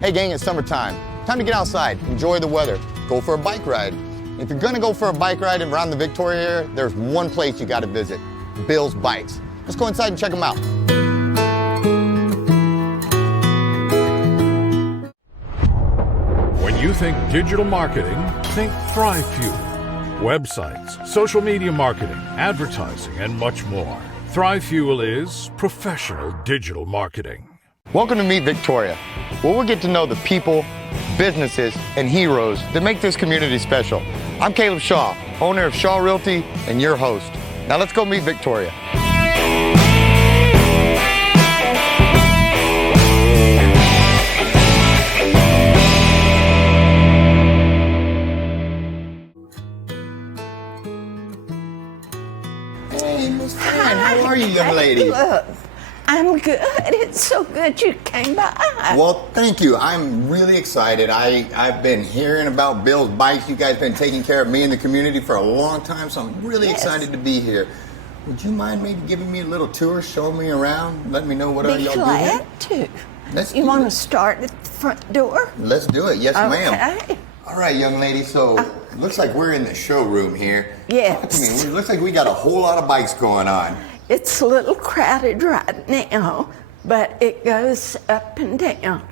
Hey gang, it's summertime. Time to get outside, enjoy the weather, go for a bike ride. If you're gonna go for a bike ride around the Victoria area, there's one place you gotta visit, Bill's Bikes. Let's go inside and check them out. When you think digital marketing, think ThriveFuel. Websites, social media marketing, advertising, and much more. ThriveFuel is professional digital marketing. Welcome to Meet Victoria, where we'll get to know the people, businesses, and heroes that make this community special. I'm Caleb Shaw, owner of Shaw Realty and your host. Now let's go meet Victoria. Hey, Miss Fran, how are you, young lady? Look, I'm good. It's so good you came by. Well, thank you. I'm really excited. I've been hearing about Bill's Bikes. You guys been taking care of me and the community for a long time, so I'm really excited to be here. Would you mind maybe giving me a little tour, showing me around, letting me know what all y'all do here? Be glad to. You want to start at the front door? Let's do it. Yes, ma'am. Okay. All right, young lady. So, looks like we're in the showroom here. Yes. Talk to me. It looks like we got a whole lot of bikes going on. It's a little crowded right now, but it goes up and down.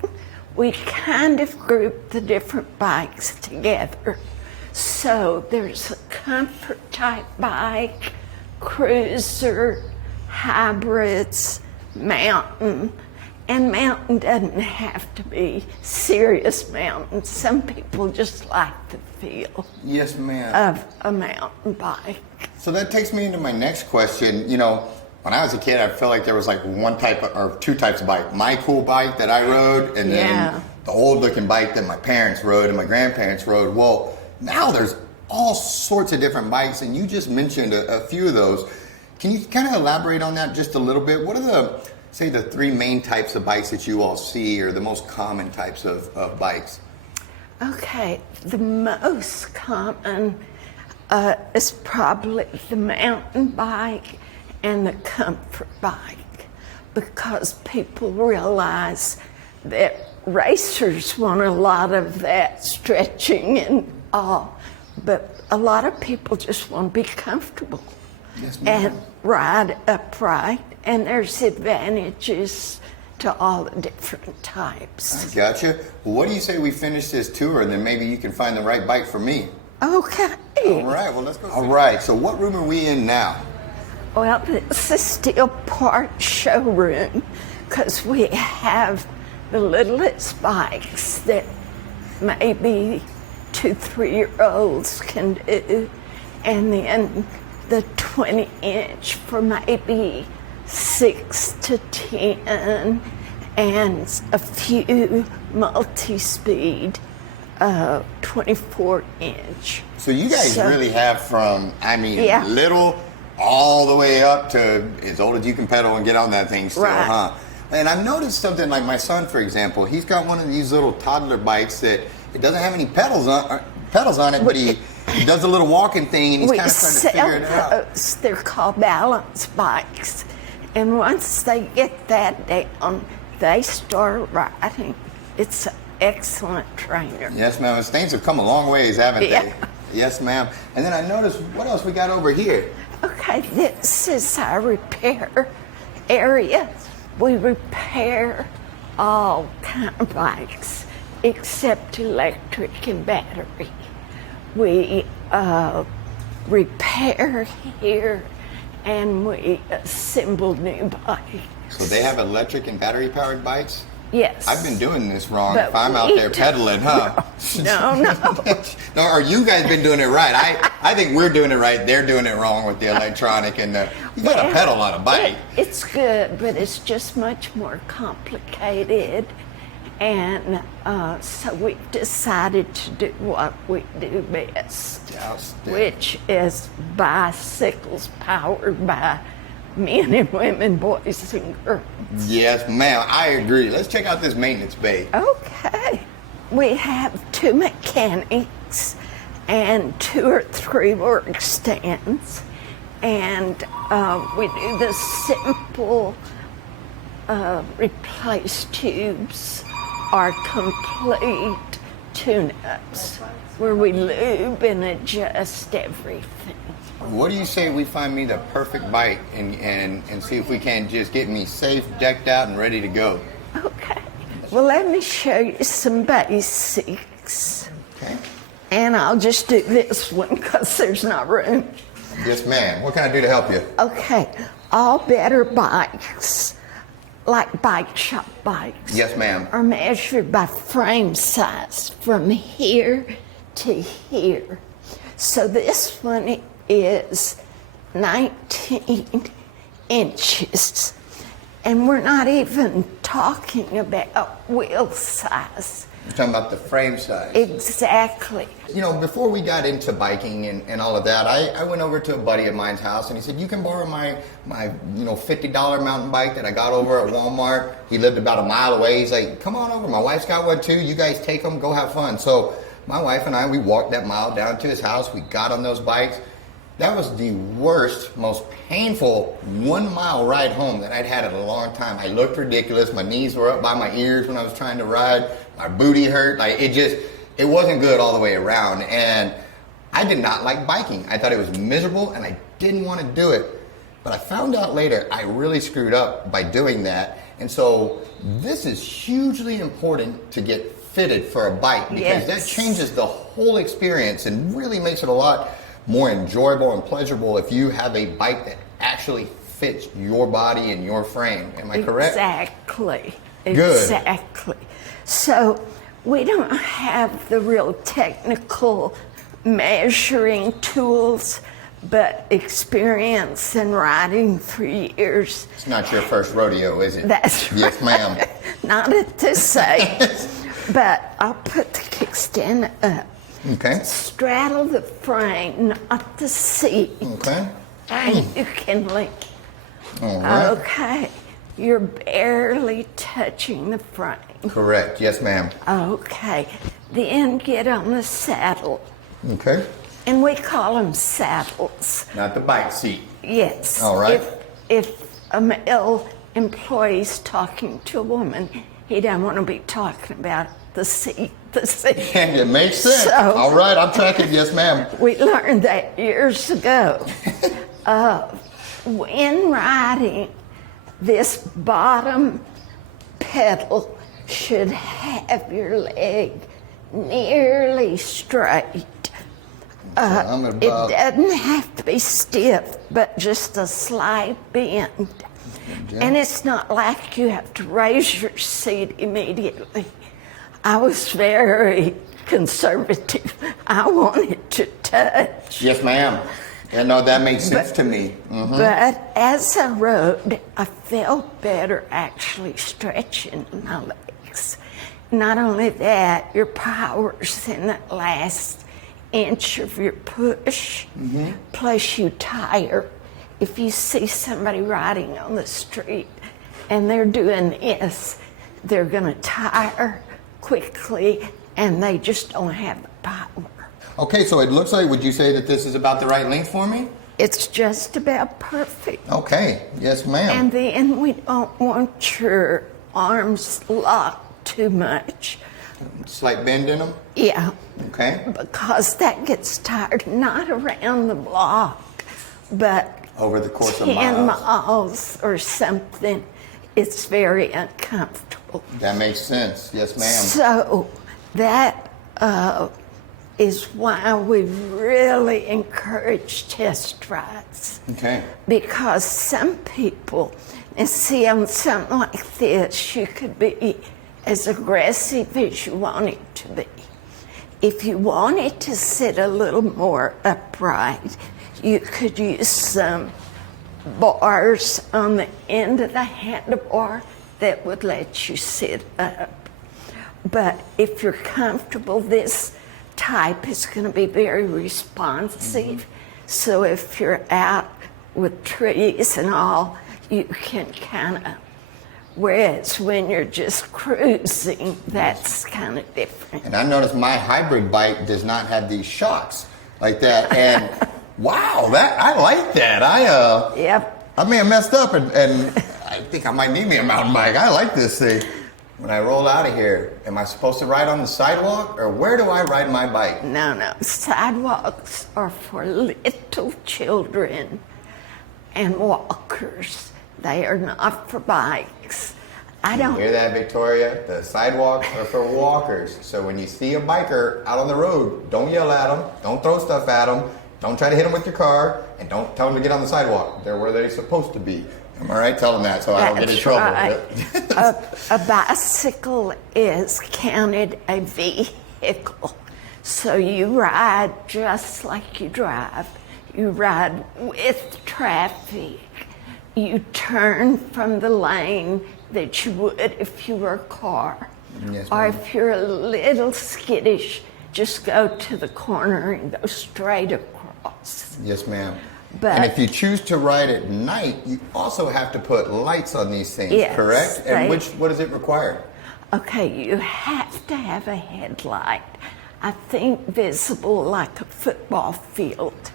We kind of group the different bikes together. So there's a comfort type bike, cruiser, hybrids, mountain. And mountain doesn't have to be serious mountain. Some people just like the feel Yes, ma'am. of a mountain bike. So that takes me into my next question. You know, when I was a kid, I felt like there was like one type of, or two types of bike. My cool bike that I rode, and then the old looking bike that my parents rode and my grandparents rode. Well, now there's all sorts of different bikes, and you just mentioned a few of those. Can you kind of elaborate on that just a little bit? What are the three main types of bikes that you all see, or the most common types of bikes? Okay, the most common is probably the mountain bike and the comfort bike, because people realize that racers want a lot of that stretching and all, but a lot of people just want to be comfortable and ride upright, and there's advantages to all the different types. I gotcha. Well, what do you say we finish this tour, and then maybe you can find the right bike for me? Okay. All right, well, let's go. All right, so what room are we in now? Well, this is still part showroom, because we have the littlest bikes that maybe 2-3-year-olds can do, and then the 20-inch for maybe 6 to 10, and a few multi-speed 24-inch. So you guys really have from, little all the way up to as old as you can pedal and get on that thing still, huh? And I've noticed something like my son, for example. He's got one of these little toddler bikes that it doesn't have any pedals on it, but he does a little walking thing, and he's kind of trying to figure it out. They're called balance bikes. And once they get that down, they start riding. It's an excellent trainer. Yes, ma'am. Those things have come a long ways, haven't they? Yes, ma'am. And then I noticed, what else we got over here? Okay, this is our repair area. We repair all kind of bikes except electric and battery. We repair here, and we assemble new bikes. So they have electric and battery powered bikes? Yes. I've been doing this wrong But if I'm out there pedaling, huh? No. No, or you guys been doing it right. I think we're doing it right. They're doing it wrong with the electronic and you gotta pedal on a bike. It's good, but it's just much more complicated. And so we decided to do what we do best, which is bicycles powered by men and women, boys and girls. Yes, ma'am, I agree. Let's check out this maintenance bay. Okay. We have 2 mechanics and 2 or 3 work stands, and we do the simple replace tubes are complete tune-ups where we lube and adjust everything. What do you say we find me the perfect bike and see if we can just get me safe, decked out, and ready to go? Okay. Well, let me show you some basics. Okay. And I'll just do this one because there's not room. Yes, ma'am. What can I do to help you? Okay. All better bikes, like bike shop bikes, Yes, ma'am. are measured by frame size from here to here. So this one is 19 inches. And we're not even talking about wheel size. You're talking about the frame size. Exactly. You know, before we got into biking and all of that, I went over to a buddy of mine's house and he said, you can borrow my $50 mountain bike that I got over at Walmart. He lived about a mile away. He's like, come on over. My wife's got one too. You guys take them, go have fun. So my wife and I, we walked that mile down to his house. We got on those bikes. That was the worst, most painful 1 mile ride home that I'd had in a long time. I looked ridiculous. My knees were up by my ears when I was trying to ride. My booty hurt. Like it wasn't good all the way around. And I did not like biking. I thought it was miserable and I didn't want to do it. But I found out later I really screwed up by doing that. And so this is hugely important to get fitted for a bike because that changes the whole experience and really makes it a lot more enjoyable and pleasurable if you have a bike that actually fits your body and your frame. Am I correct? Exactly. Good. Exactly. So we don't have the real technical measuring tools, but experience in riding for years. It's not your first rodeo, is it? That's right. Yes, ma'am. Not at this age. But I'll put the kickstand up. Okay. Straddle the frame, not the seat. Okay. And you can lean. All right. Okay. You're barely touching the frame. Correct. Yes, ma'am. Okay. Then get on the saddle. Okay. And we call them saddles. Not the bike seat. Yes. All right. If a male employee's talking to a woman, he doesn't want to be talking about the seat. And it makes sense. So, all right, I'm tracking. Yes, ma'am. We learned that years ago. When riding, this bottom pedal should have your leg nearly straight. It doesn't have to be stiff, but just a slight bend. Yeah. And it's not like you have to raise your seat immediately. I was very conservative. I wanted to touch. Yes, ma'am. Yeah, no, that makes sense to me. Mm-hmm. But as I rode, I felt better actually stretching my legs. Not only that, your power's in that last inch of your push, plus you tire. If you see somebody riding on the street and they're doing this, they're gonna tire quickly and they just don't have the power. Okay, so it looks like, would you say that this is about the right length for me? It's just about perfect. Okay, yes, ma'am. And then we don't want your arms locked too much. Slight bend in them? Yeah. Okay. Because that gets tired, not around the block, but over the course 10 of miles. miles or something. It's very uncomfortable. That makes sense. Yes, ma'am. So that is why we really encourage test rides. Okay. Because some people, and see, on something like this, you could be as aggressive as you want it to be. If you wanted to sit a little more upright, you could use some bars on the end of the handlebar that would let you sit up. But if you're comfortable, this type is going to be very responsive. So if you're out with trees and all, you can kind of, whereas when you're just cruising, that's kind of different. And I noticed my hybrid bike does not have these shocks like that. And wow, that I like that. Yep. I may have messed up and I think I might need me a mountain bike. I like this thing. when I roll out of here, am I supposed to ride on the sidewalk, or where do I ride my bike? No. Sidewalks are for little children and walkers. They are not for bikes. I don't hear that, Victoria? The sidewalks are for walkers. So when you see a biker out on the road, don't yell at them, don't throw stuff at them, don't try to hit them with your car, and don't tell them to get on the sidewalk. They're where they're supposed to be. Am I right? Tell them that so I don't get in trouble. Right. A bicycle is counted a vehicle. So you ride just like you drive. You ride with traffic. You turn from the lane that you would if you were a car. Yes, or ma'am. if you're a little skittish, just go to the corner and go straight across. Yes, ma'am. But, and if you choose to ride at night, you also have to put lights on these things, yes, correct? And what does it require? Okay, you have to have a headlight. I think visible like a football field.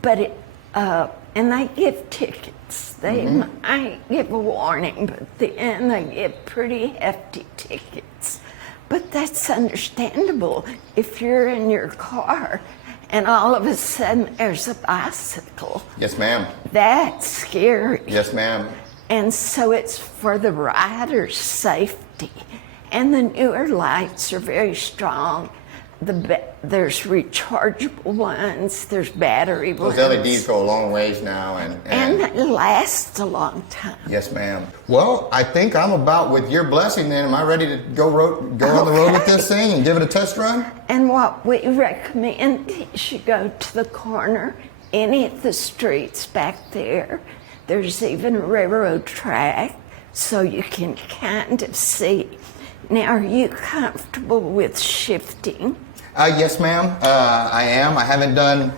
But and they give tickets. They might give a warning, but then they give pretty hefty tickets. But that's understandable if you're in your car and all of a sudden there's a bicycle. Yes, ma'am. That's scary. Yes, ma'am. And so it's for the rider's safety. And the newer lights are very strong. There's rechargeable ones, there's battery ones. Those LEDs go a long ways now. And it lasts a long time. Yes, ma'am. Well, I think I'm about, with your blessing then, am I ready to go on the road with this thing and give it a test run? And what we recommend is you go to the corner, any of the streets back there. There's even a railroad track, so you can kind of see. Now, are you comfortable with shifting? Yes, ma'am. I am. I haven't done.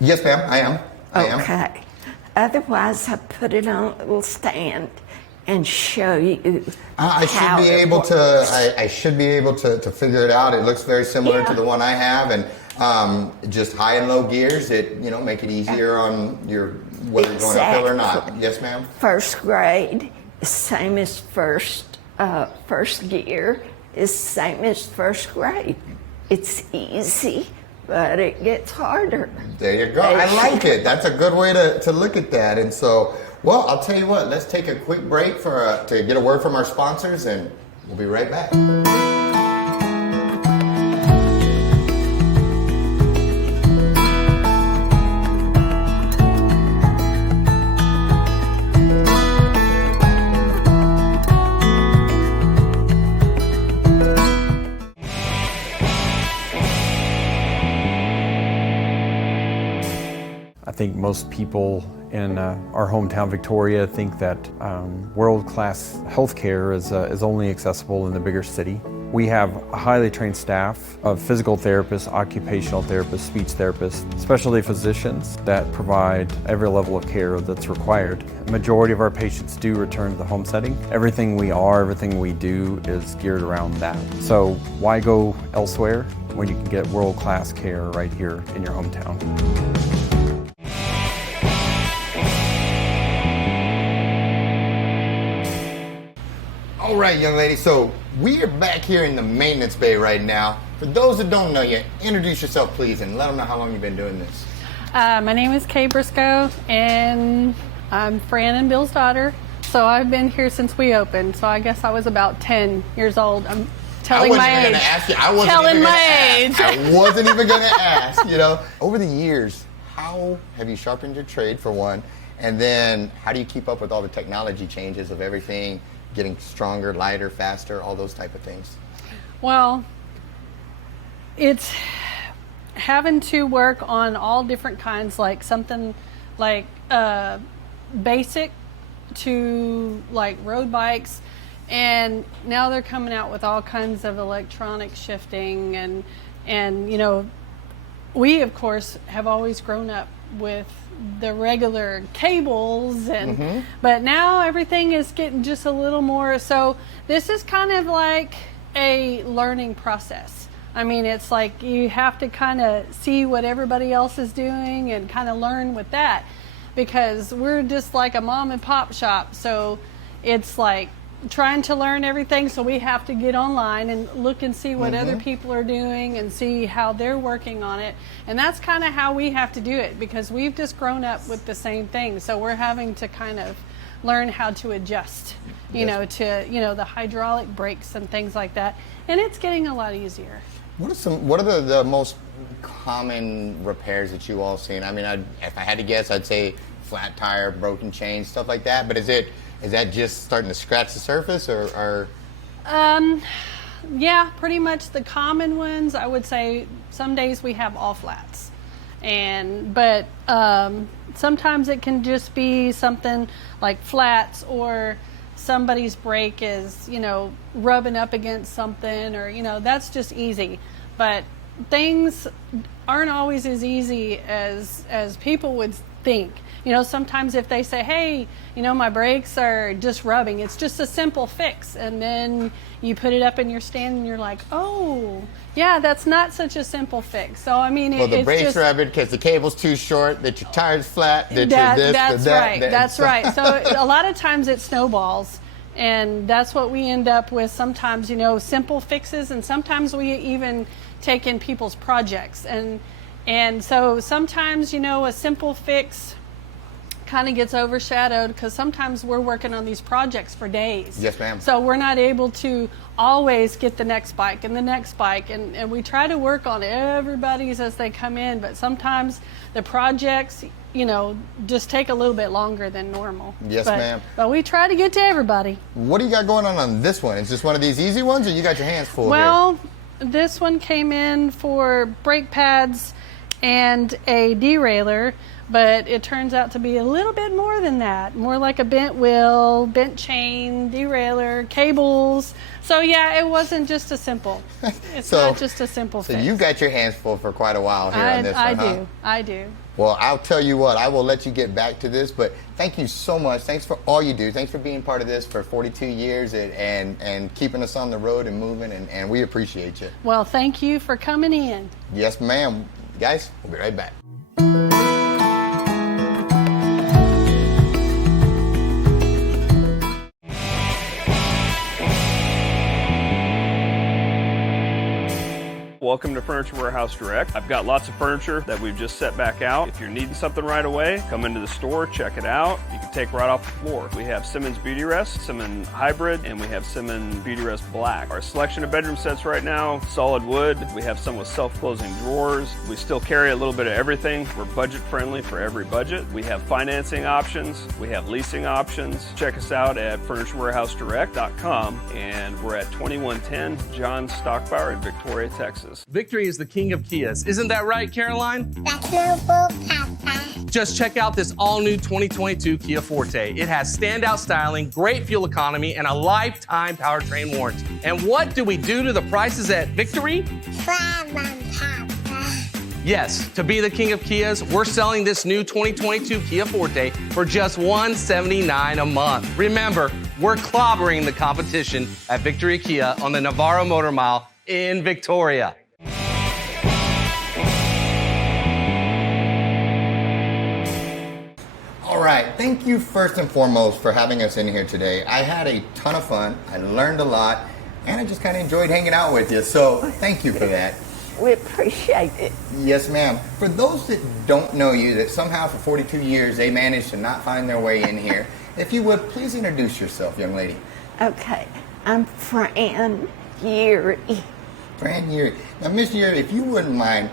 Yes, ma'am. I am. Okay. Otherwise, I put it on a little stand and show you. I should be able to. I should be able to figure it out. It looks very similar to the one I have, and just high and low gears. It make it easier on your whether you're going uphill or not. Yes, ma'am. First grade is same as first gear is same as first grade. It's easy, but it gets harder. There you go. I like it. That's a good way to look at that. And so, well, I'll tell you what. Let's take a quick break to get a word from our sponsors, and we'll be right back. I think most people in our hometown, Victoria, think that world-class healthcare is only accessible in the bigger city. We have a highly trained staff of physical therapists, occupational therapists, speech therapists, specialty physicians that provide every level of care that's required. The majority of our patients do return to the home setting. Everything we are, everything we do is geared around that. So why go elsewhere when you can get world-class care right here in your hometown? All right, young lady, so we are back here in the maintenance bay right now. For those that don't know you, introduce yourself, please, and let them know how long you've been doing this. My name is Kay Briscoe, and I'm Fran and Bill's daughter. So I've been here since we opened, so I guess I was about 10 years old. I'm telling my age. I wasn't even going to ask, Over the years, how have you sharpened your trade, for one, and then how do you keep up with all the technology changes of everything, getting stronger, lighter, faster, all those type of things? Well, it's having to work on all different kinds, like something like basic to like road bikes, and now they're coming out with all kinds of electronic shifting, and we of course have always grown up with the regular cables, and but now everything is getting just a little more, so this is kind of like a learning process. I mean, it's like you have to kind of see what everybody else is doing and kind of learn with that, because we're just like a mom and pop shop, so it's like trying to learn everything, so we have to get online and look and see what other people are doing and see how they're working on it. And that's kind of how we have to do it, because we've just grown up with the same thing. So we're having to kind of learn how to adjust, you know, to, you know, the hydraulic brakes and things like that. And it's getting a lot easier. What are the most common repairs that you all seen? I mean, if I had to guess, I'd say flat tire, broken chain, stuff like that. But is that just starting to scratch the surface, or? Yeah, pretty much the common ones. I would say some days we have all flats, but sometimes it can just be something like flats, or somebody's brake is, you know, rubbing up against something, or, you know, that's just easy. But things aren't always as easy as people would think. You know, sometimes if they say, hey, you know, my brakes are just rubbing, it's just a simple fix. And then you put it up in your stand and you're like, oh, yeah, that's not such a simple fix. So, I mean, well, the brakes rubbing because the cable's too short, that your tire's flat, that you're this, that's that, right. That's right. So a lot of times it snowballs. And that's what we end up with sometimes, you know, simple fixes. And sometimes we even take in people's projects. And so sometimes, you know, a simple fix kind of gets overshadowed because sometimes we're working on these projects for days. Yes, ma'am. So we're not able to always get the next bike and the next bike, and we try to work on everybody's as they come in, but sometimes the projects, you know, just take a little bit longer than normal. Yes, ma'am. But we try to get to everybody. What do you got going on this one? Is this one of these easy ones, or you got your hands full Well, this one came in for brake pads and a derailleur, but it turns out to be a little bit more than that. More like a bent wheel, bent chain, derailleur, cables. So yeah, it wasn't just a simple. It's not just a simple fix. So you got your hands full for quite a while here on this one, I do. Well, I'll tell you what, I will let you get back to this, but thank you so much. Thanks for all you do. Thanks for being part of this for 42 years and keeping us on the road and moving, and we appreciate you. Well, thank you for coming in. Yes, ma'am. Guys, we'll be right back. Welcome to Furniture Warehouse Direct. I've got lots of furniture that we've just set back out. If you're needing something right away, come into the store, check it out. You can take right off the floor. We have Simmons Beauty Rest, Simmons Hybrid, and we have Simmons Beauty Rest Black. Our selection of bedroom sets right now, solid wood. We have some with self-closing drawers. We still carry a little bit of everything. We're budget friendly for every budget. We have financing options. We have leasing options. Check us out at FurnitureWarehouseDirect.com, and we're at 2110 John Stockbauer in Victoria, Texas. Victory is the king of Kias. Isn't that right, Caroline? That's no bull, Papa. Just check out this all-new 2022 Kia Forte. It has standout styling, great fuel economy, and a lifetime powertrain warranty. And what do we do to the prices at Victory? Grab 'em, Papa. Yes, to be the king of Kias, we're selling this new 2022 Kia Forte for just $179 a month. Remember, we're clobbering the competition at Victory Kia on the Navarro Motor Mile in Victoria. All right, thank you first and foremost for having us in here today. I had a ton of fun, I learned a lot, and I just kind of enjoyed hanging out with you, so thank you for that. We appreciate it. Yes, ma'am. For those that don't know you, that somehow for 42 years they managed to not find their way in here, if you would, please introduce yourself, young lady. Okay, I'm Fran Yeary. Fran Yeary. Now, Miss Yeary, if you wouldn't mind,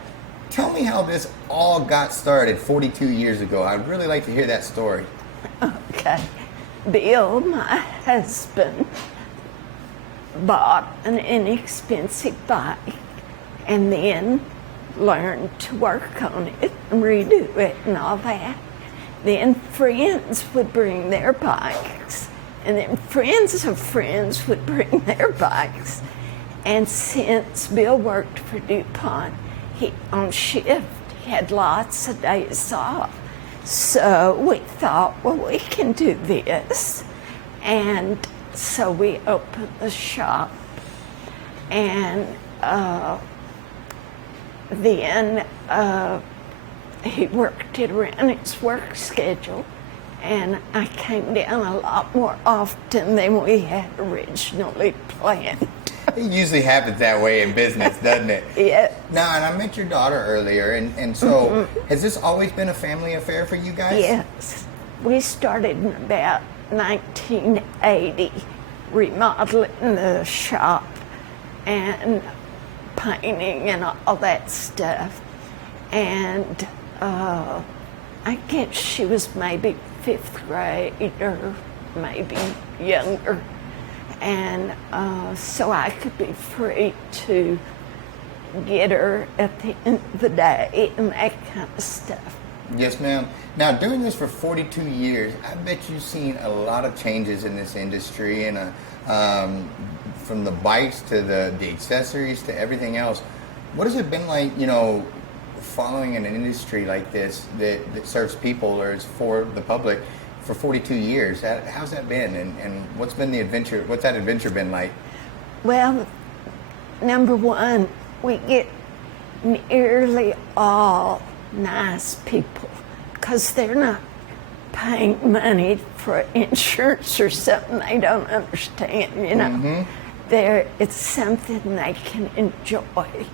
tell me how this all got started 42 years ago. I'd really like to hear that story. Okay. Bill, my husband, bought an inexpensive bike and then learned to work on it and redo it and all that. Then friends would bring their bikes, and then friends of friends would bring their bikes. And since Bill worked for DuPont, he on shift, he had lots of days off. So we thought, well, we can do this. And so we opened the shop. And then he worked it around his work schedule. and I came down a lot more often than we had originally planned. It usually happens that way in business, doesn't it? Yeah. Now, and I met your daughter earlier, and so has this always been a family affair for you guys? Yes. We started in about 1980, remodeling the shop and painting and all that stuff. And I guess she was maybe 5th grade or maybe younger. And so I could be free to get her at the end of the day and that kind of stuff. Yes, ma'am. Now, doing this for 42 years, I bet you've seen a lot of changes in this industry, and from the bikes to the accessories to everything else. What has it been like, following an industry like this that serves people or is for the public for 42 years? How's that been, and what's been the adventure? What's that adventure been like? Well, number one, we get nearly all nice people because they're not paying money for insurance or something they don't understand, It's something they can enjoy,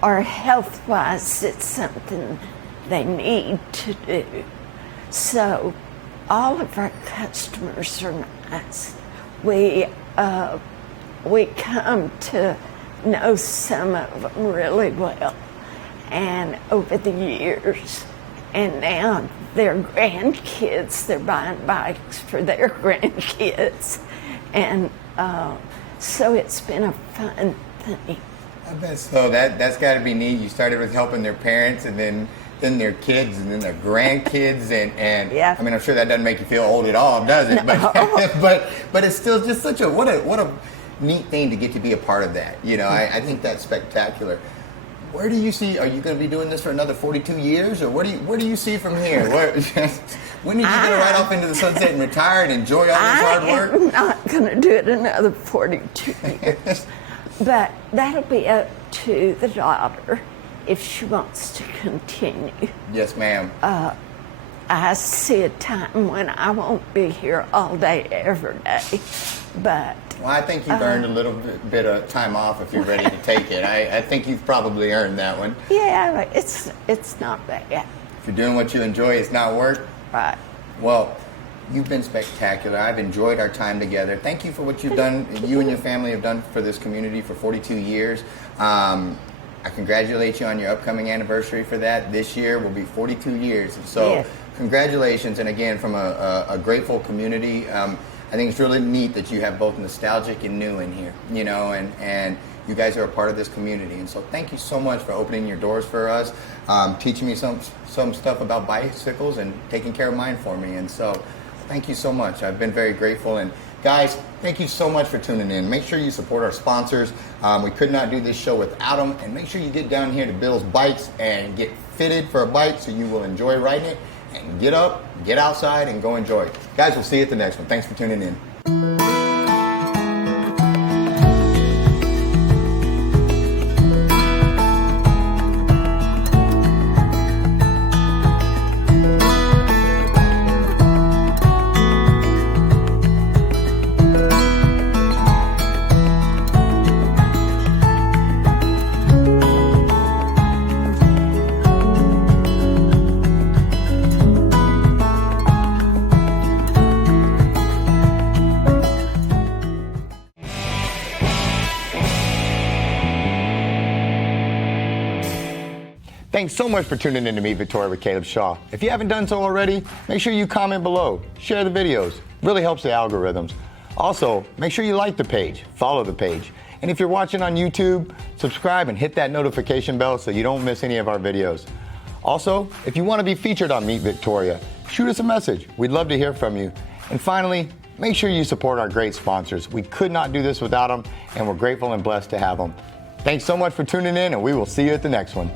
or health-wise, it's something they need to do. So all of our customers are nice. We come to know some of them really well, and over the years, and now their grandkids, they're buying bikes for their grandkids, and so it's been a fun thing. I bet so. That's got to be neat. You started with helping their parents, and then their kids, and then their grandkids, and yeah. I mean, I'm sure that doesn't make you feel old at all, does it? No. But it's still just such a what a neat thing to get to be a part of that. I think that's spectacular. Where do you see? Are you going to be doing this for another 42 years, or where do you see from here? When are you going to ride off into the sunset and retire and enjoy all this hard work? I'm not going to do it another 42 years, but that'll be up to the daughter if she wants to continue. Yes, ma'am. I see a time when I won't be here all day, every day, but... Well, I think you've earned a little bit of time off if you're ready to take it. I think you've probably earned that one. Yeah, it's not bad. If you're doing what you enjoy, it's not work. Right. Well, you've been spectacular. I've enjoyed our time together. Thank you for what you've done, you and your family have done for this community for 42 years. I congratulate you on your upcoming anniversary for that. This year will be 42 years. And so congratulations. And again, from a grateful community, I think it's really neat that you have both nostalgic and new in here, and you guys are a part of this community. And so thank you so much for opening your doors for us, teaching me some stuff about bicycles and taking care of mine for me. And so thank you so much. I've been very grateful. And guys, thank you so much for tuning in. Make sure you support our sponsors. We could not do this show without them. And make sure you get down here to Bill's Bikes and get fitted for a bike so you will enjoy riding it. And get up, get outside, and go enjoy it. Guys, we'll see you at the next one. Thanks for tuning in. Thanks so much for tuning in to Meet Victoria with Caleb Shaw. If you haven't done so already, make sure you comment below, share the videos. Really helps the algorithms. Also, make sure you like the page, follow the page. And if you're watching on YouTube, subscribe and hit that notification bell so you don't miss any of our videos. Also, if you want to be featured on Meet Victoria, shoot us a message. We'd love to hear from you. And finally, make sure you support our great sponsors. We could not do this without them, and we're grateful and blessed to have them. Thanks so much for tuning in, and we will see you at the next one.